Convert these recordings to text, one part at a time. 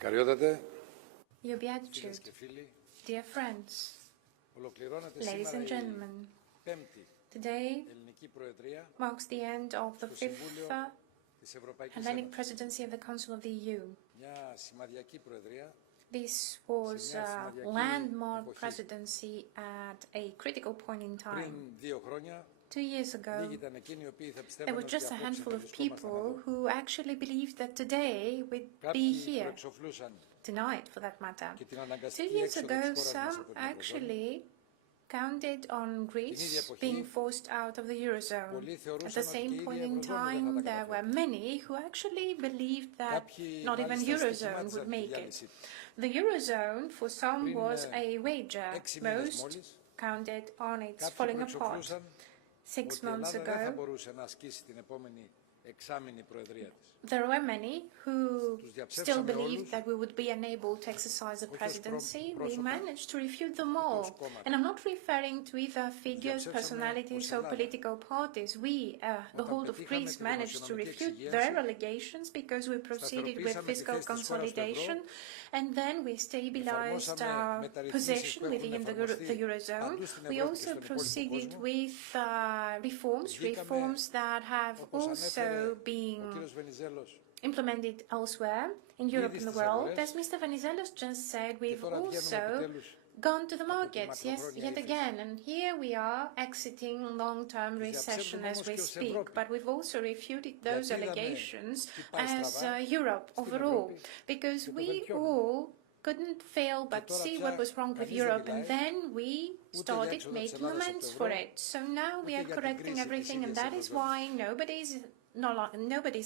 Μακαριότατε, Your Beatitude, dear friends, ladies and gentlemen, today marks the end of the fifth Hellenic Presidency of the Council of the EU. This was a landmark presidency at a critical point in time. 2 years ago, there were just a handful of people who actually believed that today we'd be here, tonight for that matter. 2 years ago, some actually counted on Greece being forced out of the Eurozone. At the same point in time, there were many who actually believed that not even Eurozone would make it. The Eurozone, for some, was a wager. Most counted on its falling apart. 6 months ago, there were many who still believed that we would be unable to exercise the presidency. We managed to refute them all. And I'm not referring to either figures, personalities, or political parties. We, the whole of Greece, managed to refute their allegations because we proceeded with fiscal consolidation, and then we stabilized our position within the Eurozone. We also proceeded with reforms that have also been implemented elsewhere in Europe and the world. As Mr. Venizelos just said, we've also gone to the markets, yes, yet again, and here we are exiting long-term recession as we speak, but we've also refuted those allegations as Europe overall, because we all couldn't fail but see what was wrong with Europe, and then we started making amends for it. So now we are correcting everything, and that is why nobody's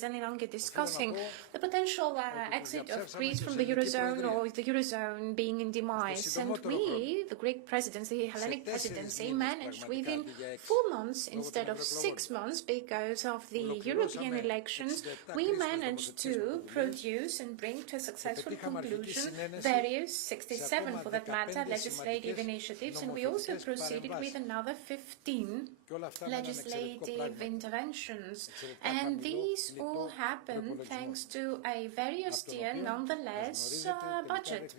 any longer discussing the potential exit of Greece from the Eurozone or the Eurozone being in demise. And we, the Greek presidency, the Hellenic presidency, managed within 4 months instead of 6 months because of the European elections. We managed to produce and bring to a successful conclusion various 67, for that matter, legislative initiatives, and we also proceeded with another 15 legislative interventions. And these all happened thanks to a very austere, nonetheless, budget.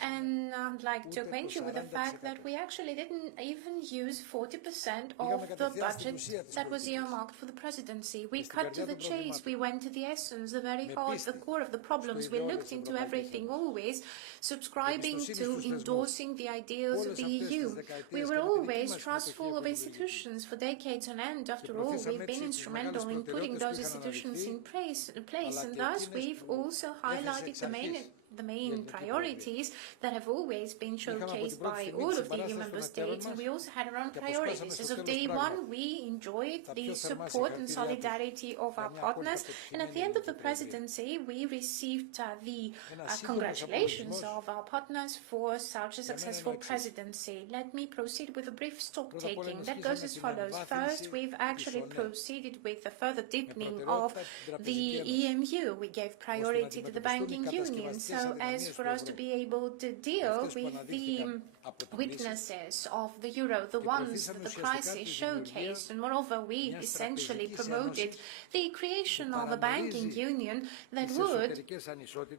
And I'd like to acquaint you with the fact that we actually didn't even use 40% of the budget that was earmarked for the presidency. We cut to the chase, we went to the essence, the very heart, the core of the problems. We looked into everything, always subscribing to endorsing the ideals of the EU. We were always trustful of institutions for decades on end. After all, we've been instrumental in putting those institutions in place, and thus we've also highlighted the main priorities that have always been showcased by all of the EU member states, and we also had our own priorities. As of day one, we enjoyed the support and solidarity of our partners, and at the end of the presidency, we received the congratulations of our partners for such a successful presidency. Let me proceed with a brief stock-taking. That goes as follows. First, we've actually proceeded with a further deepening of the EMU. We gave priority to the banking union, so as for us to be able to deal with the weaknesses of the euro, the ones that the crisis showcased, and moreover we essentially promoted the creation of a banking union that would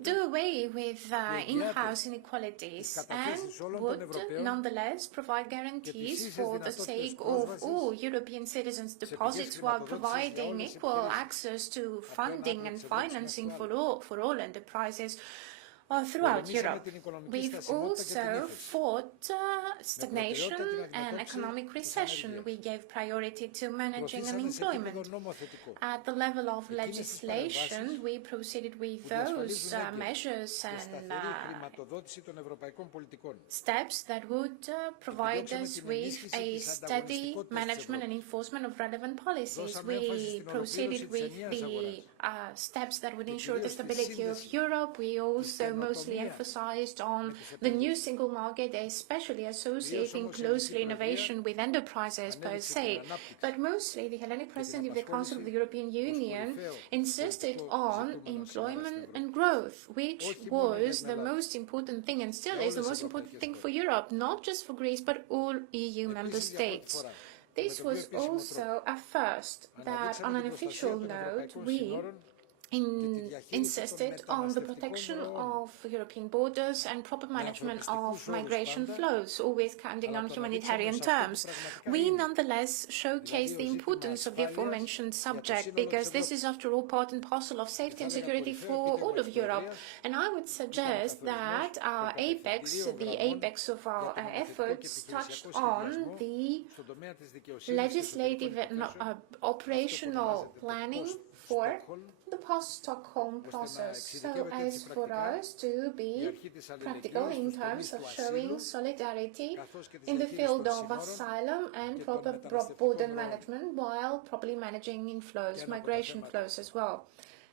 do away with in-house inequalities and would nonetheless provide guarantees for the sake of all European citizens' deposits, while providing equal access to funding and financing for all enterprises throughout Europe. We've also fought stagnation and economic recession. We gave priority to managing unemployment. At the level of legislation, we proceeded with those measures and steps that would provide us with a steady management and enforcement of relevant policies. We proceeded with the steps that would ensure the stability of Europe. We also mostly emphasized on the new single market, especially associating closely innovation with enterprises per se. But mostly the Hellenic Presidency of the Council of the European Union insisted on employment and growth, which was the most important thing and still is the most important thing for Europe, not just for Greece, but all EU member states. This was also a first, that on an official note, we insisted on the protection of European borders and proper management of migration flows, always counting on humanitarian terms. We nonetheless showcase the importance of the aforementioned subject because this is, after all, part and parcel of safety and security for all of Europe. And I would suggest that our apex, the apex of our efforts, touched on the legislative and operational planning for the post-Stockholm process, so as for us to be practical in terms of showing solidarity in the field of asylum and proper border management while properly managing inflows, migration flows as well.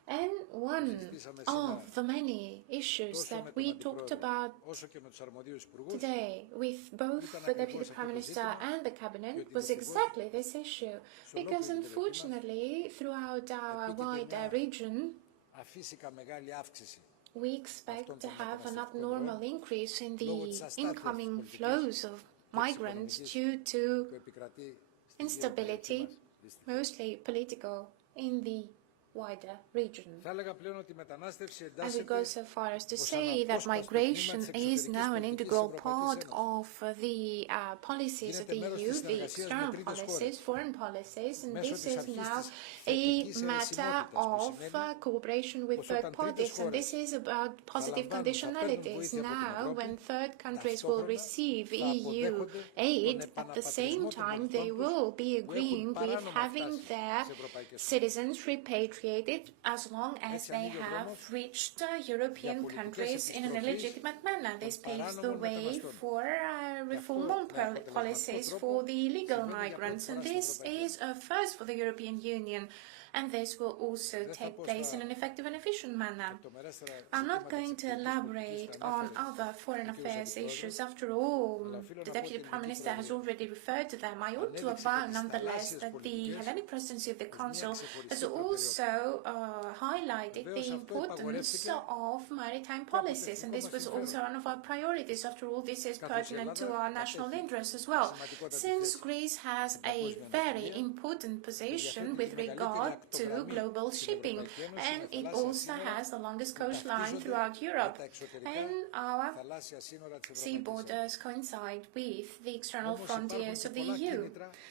And one of the many issues that we talked about today with both the Deputy Prime Minister and the Cabinet was exactly this issue, because unfortunately throughout our wider region we expect to have an abnormal increase in the incoming flows of migrants due to instability, mostly political, in the wider region. I would go so far as to say that migration is now an integral part of the policies of the EU, the external policies, foreign policies, and this is now a matter of cooperation with third parties, and this is about positive conditionalities. Now, when third countries will receive EU aid, at the same time they will be agreeing with having their citizens repatriated as long as they have reached European countries in an illegitimate manner. This paves the way for reform policies for the illegal migrants, and this is a first for the European Union. And this will also take place in an effective and efficient manner. I'm not going to elaborate on other foreign affairs issues. After all, the Deputy Prime Minister has already referred to them. I ought to avow, nonetheless, that the Hellenic Presidency of the Council has also highlighted the importance of maritime policies, and this was also one of our priorities. After all, this is pertinent to our national interests as well, since Greece has a very important position with regard to global shipping, and it also has the longest coastline throughout Europe, and our sea borders coincide with the external frontiers of the EU.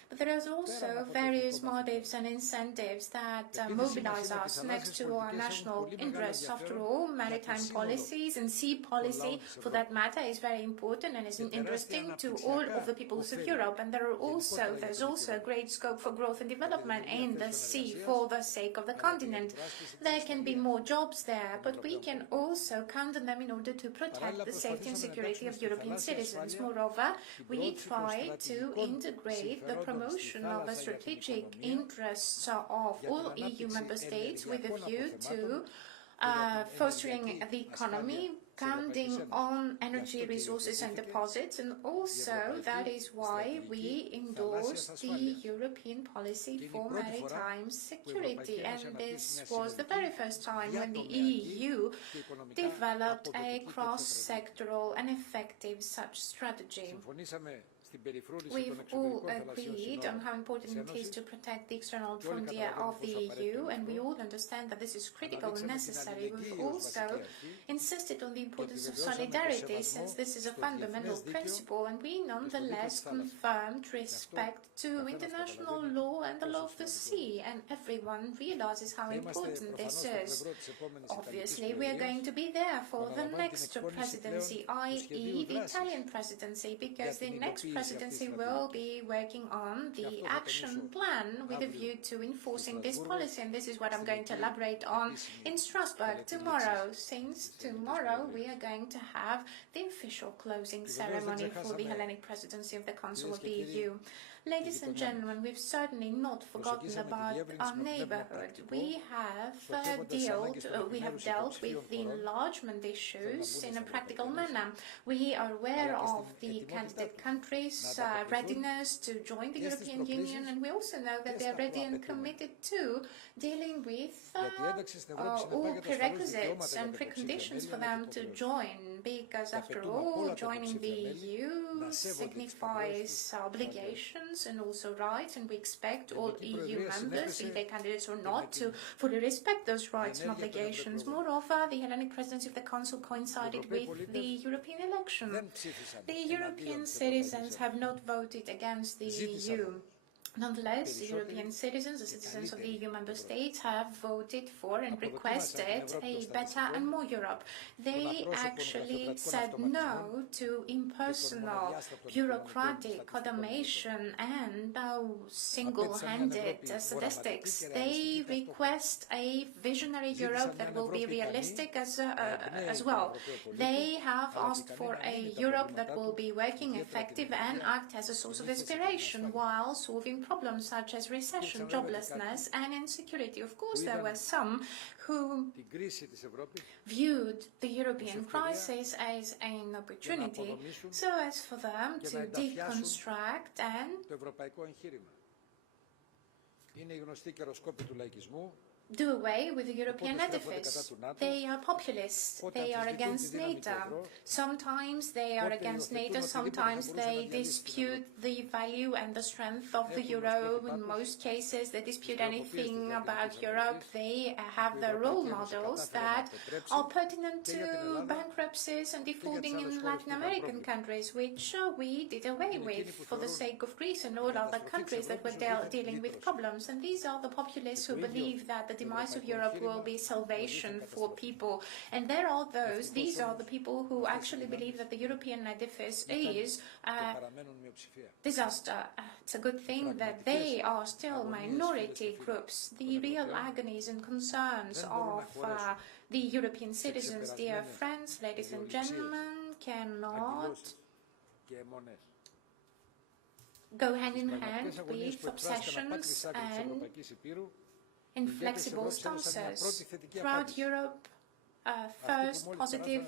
But there is also various motives and incentives that mobilize us next to our national interests. After all, maritime policies and sea policy, for that matter, is very important and is interesting to all of the peoples of Europe, and there's also a great scope for growth and development in the sea for the sake of the continent. There can be more jobs there, but we can also count on them in order to protect the safety and security of European citizens. Moreover, we try to integrate the promotion of the strategic interests of all EU member states with a view to fostering the economy, counting on energy resources and deposits, and also that is why we endorse the European policy for maritime security, and this was the very first time when the EU developed a cross-sectoral and effective such strategy. We've all agreed on how important it is to protect the external frontier of the EU, and we all understand that this is critical and necessary. We've also insisted on the importance of solidarity, since this is a fundamental principle, and we nonetheless confirmed respect to international law and the law of the sea, and everyone realizes how important this is. Obviously, we are going to be there for the next presidency, i.e. the Italian presidency, because the next presidency will be working on the action plan with a view to enforcing this policy, and this is what I'm going to elaborate on in Strasbourg tomorrow, since tomorrow we are going to have the official closing ceremony for the Hellenic Presidency of the Council of the EU. Ladies and gentlemen, we've certainly not forgotten about our neighborhood. We have dealt with the enlargement issues in a practical manner. We are aware of the candidate countries' readiness to join the European Union, and we also know that they are ready and committed to dealing with all prerequisites and preconditions for them to join, because after all, joining the EU signifies obligations obligations and also rights, and we expect all EU members, be they candidates or not, to fully respect those rights and obligations. Moreover, the Hellenic presidency of the Council coincided with the European election. The European citizens have not voted against the EU. Nonetheless, European citizens, the citizens of the EU member states, have voted for and requested a better and more Europe. They actually said no to impersonal, bureaucratic automation and single-handed statistics. They request a visionary Europe that will be realistic as well. They have asked for a Europe that will be working, effective, and act as a source of inspiration while solving problems such as recession, joblessness, and insecurity. Of course, there were some who viewed the European crisis as an opportunity, so as for them to deconstruct and do away with the European edifice. They are populists. They are against NATO. Sometimes they are against NATO. Sometimes they dispute the value and the strength of the euro. In most cases, they dispute anything about Europe. They have their role models that are pertinent to bankruptcies and defaulting in Latin American countries, which we did away with for the sake of Greece and all other countries that were dealing with problems. And these are the populists who believe that the demise of Europe will be salvation for people. And these are the people who actually believe that the European edifice is a disaster. It's a good thing that they are still minority groups. The real agonies and concerns of the European citizens, dear friends, ladies and gentlemen, cannot go hand in hand with obsessions and inflexible stances. Throughout Europe, first positive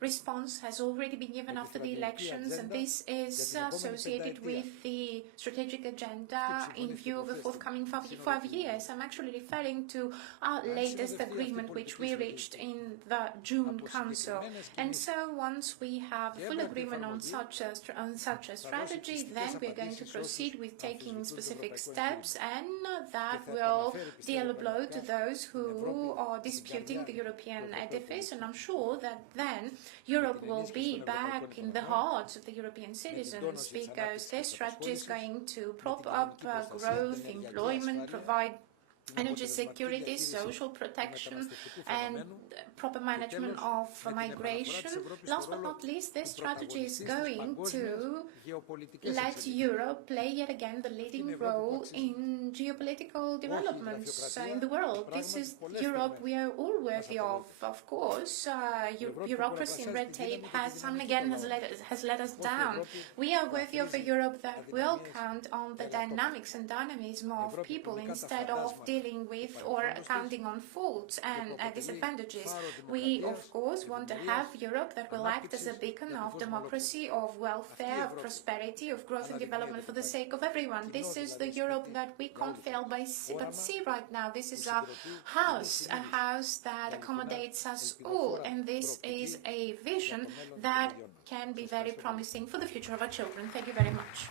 response has already been given after the elections, and this is associated with the strategic agenda in view of the forthcoming 5 years. I'm actually referring to our latest agreement, which we reached in the June Council. And so once we have full agreement on such a strategy, then we are going to proceed with taking specific steps, and that will deal a blow to those who are disputing the European edifice. And I'm sure that then Europe will be back in the hearts of the European citizens, because this strategy is going to prop up growth, employment, provide energy security, social protection, and proper management of migration. Last but not least, this strategy is going to let Europe play yet again the leading role in geopolitical developments in the world. This is Europe we are all worthy of. Of course, bureaucracy and red tape has time and again has let us down. We are worthy of a Europe that will count on the dynamics and dynamism of people instead of dealing with or counting on faults and disadvantages. We, of course, want to have Europe that will act as a beacon of democracy, of welfare, of prosperity, of growth and development for the sake of everyone. This is the Europe that we can't fail but see right now. This is a house that accommodates us all, and this is a vision that can be very promising for the future of our children. Thank you very much.